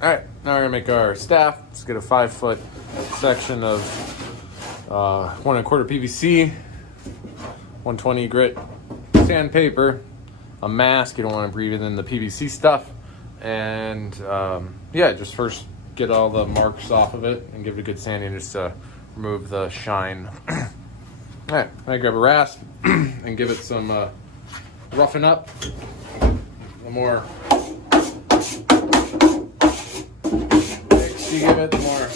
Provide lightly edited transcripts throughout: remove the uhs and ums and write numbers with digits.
All right, now we're gonna make our staff. Let's get a 5-foot section of 1¼ PVC, 120 grit sandpaper, a mask. You don't want to breathe in the PVC stuff, and yeah, just first get all the marks off of it and give it a good sanding just to remove the shine. All right, I grab a rasp and give it some roughen up. The more mix you give it, the more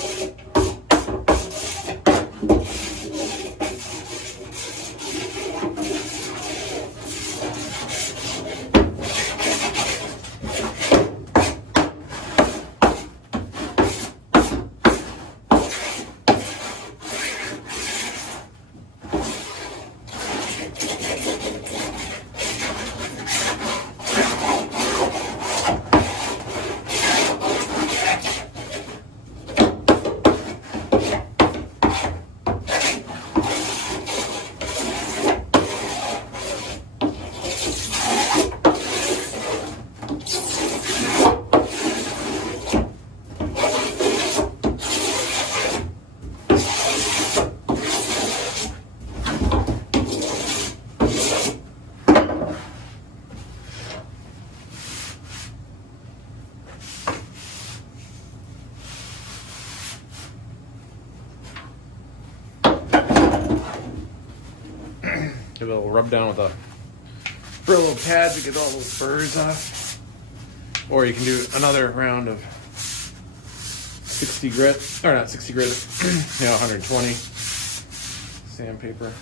give it a little rub down with a Brillo pad to get all those burrs off. Or you can do another round of 60 grit, or not 60 grit, 120 sandpaper.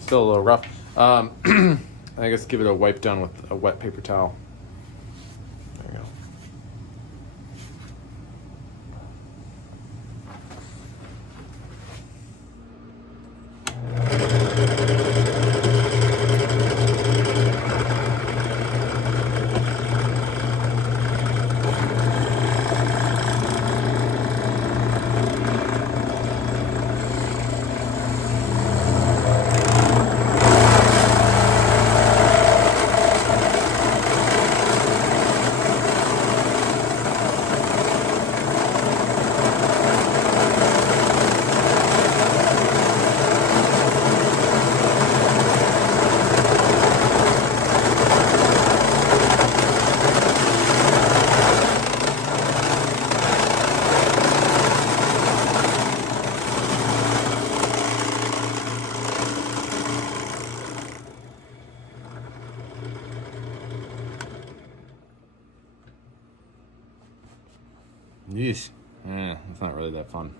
Still a little rough. I guess give it a wipe down with a wet paper towel. There you go. Yeesh. Yeah, it's not really that fun.